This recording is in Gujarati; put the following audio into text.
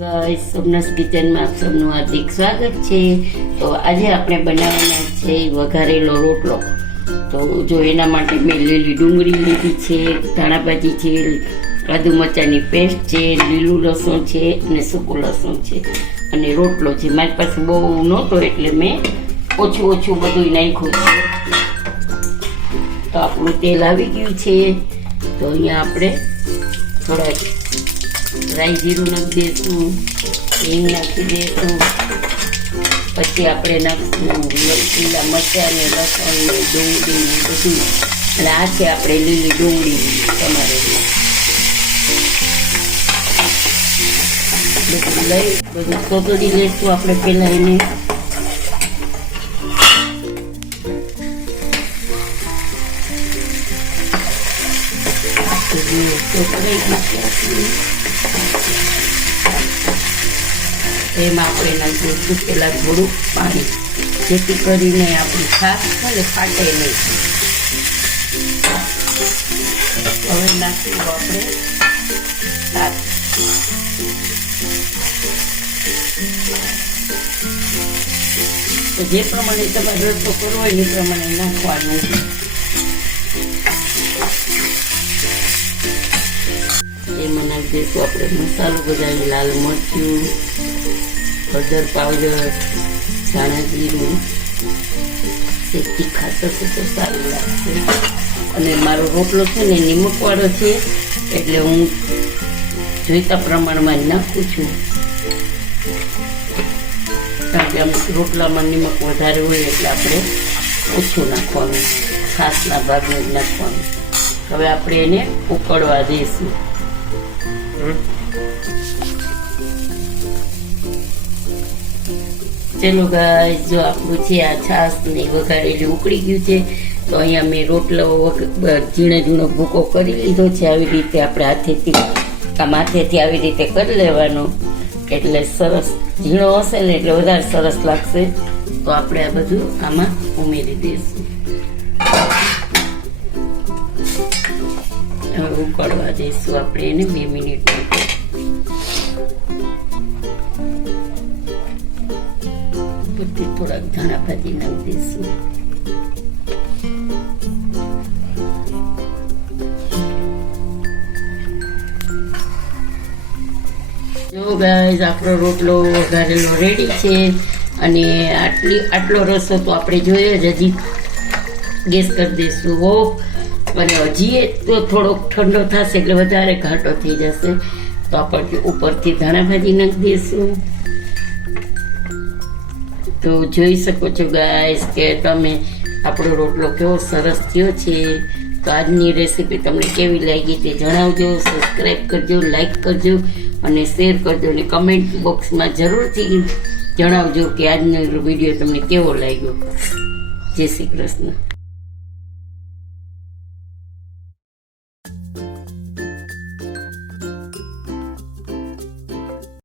ગાઈસ, સોમનાથ કિચનમાં આપ સૌનું હાર્દિક સ્વાગત છે। તો આજે આપણે બનાવવાના છે વઘારેલો રોટલો। તો જો એના માટે મેં લીલી ડુંગળી લીધી છે, ધાણાભાજી છે, આદુ મરચાંની પેસ્ટ છે, લીલું લસણ છે અને સૂકું લસણ છે અને રોટલો છે। મારી પાસે બહુ નહોતો એટલે મેં ઓછું બધું નાખ્યું છે। તો આપણું તેલ આવી ગયું છે। તો અહીંયા આપણે થોડા રાઈ જીરું નાખી દઈશું, હિંગ નાખી દઈશું, પછી આપણે નાખીશું લીલા મરચાં ને લસણ ને ડુંગળી ને બધું, અને આ છે આપણે લીલી ડુંગળી તમારે બધું લઈ બધું સોતળી લઈશું આપણે પહેલાં એને। એમાં આપણે નાખીશું પેલા થોડું પાણી, જેથી કરીને આપણી છાશ છે ને ફાટે નહીં। હવે નાખીશું આપણે છાશ, તો જે પ્રમાણે તમારે રસો કરવો હોય એ પ્રમાણે નાખવાનું। એમાં નાખી દઈશું આપણે મસાલો બધા, લાલ મરચું, હળદર પાવડર, ધાણા જીરું, એક તીખા થશે તો સારું લાગશે। અને મારો રોટલો છે ને નિમકવાળો છે એટલે હું જોઈતા પ્રમાણમાં નાખું છું, કારણ કે આમ રોટલામાં નિમક વધારે હોય એટલે આપણે ઓછું નાખવાનું, છાશના ભાગને જ નાખવાનું। હવે આપણે એને ઉકળવા દઈશું। ચલો ગાઈસ, જો આપણું છે આ છાશ ને વઘારેલી ઉકળી ગયું છે। તો અહીંયા મેં રોટલો ઝીણો ભૂકો કરી લીધો છે। આવી રીતે આપણે હાથેથી આવી રીતે કરી લેવાનો, એટલે સરસ ઝીણો હશે ને એટલે વધારે સરસ લાગશે। તો આપણે આ બધું આમાં ઉમેરી દઈશું। હવે ઉકળવા દઈશું આપણે એને 2 મિનિટ માટે। થોડાક ધાણા ભાજી નાખી દઈશું। જો ગાઈસ, આપણો રોટલો વઘારેલો રેડી છે। અને આટલો રસો તો આપણે જોઈએ જ, હજી ગેસ કરી દઈશું ઓફ। અને હજી તો થોડોક ઠંડો થશે એટલે વધારે ઘાટો થઈ જશે, તો આપણે ઉપરથી ધાણા ભાજી નાખી દઈશું। તો જોઈ શકો છો ગાઈસ કે તમે આપણો રોટલો કેવો સરસ થયો છે। તો આજની રેસીપી તમને કેવી લાગી તે જણાવજો, સબસ્ક્રાઈબ કરજો, લાઈક કરજો અને શેર કરજો, અને કમેન્ટ બોક્સમાં જરૂરથી જણાવજો કે આજનો વિડીયો તમને કેવો લાગ્યો। જય શ્રી કૃષ્ણ।